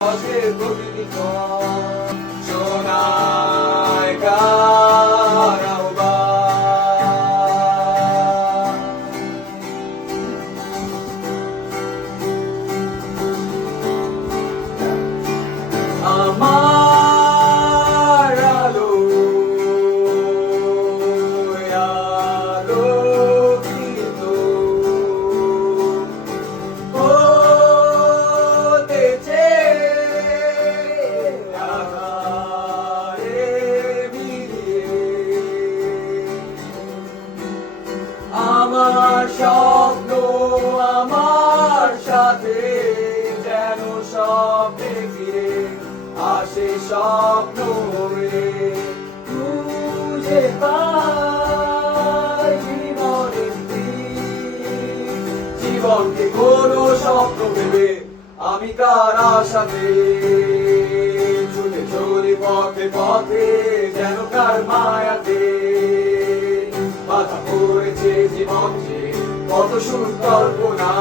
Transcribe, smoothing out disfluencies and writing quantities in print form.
প্রতিদিন সোনায় গারাও আমার আলো আলোকিত হতেছে আধারে মিলিয়ে। আমার স্বপ্ন আমার সাথে যেন স্বপ্নে ফিরে আসে, স্বপ্ন হয়ে খুঁজে পাই জীবনের দিক। জীবনকে কোনো স্বপ্ন ভেবে আমি কার আশাতে ছুটে চলি পথে পথে, যেন কার মায়াতে বাধা পড়েছে জীবন যে কত সুকল্পনা।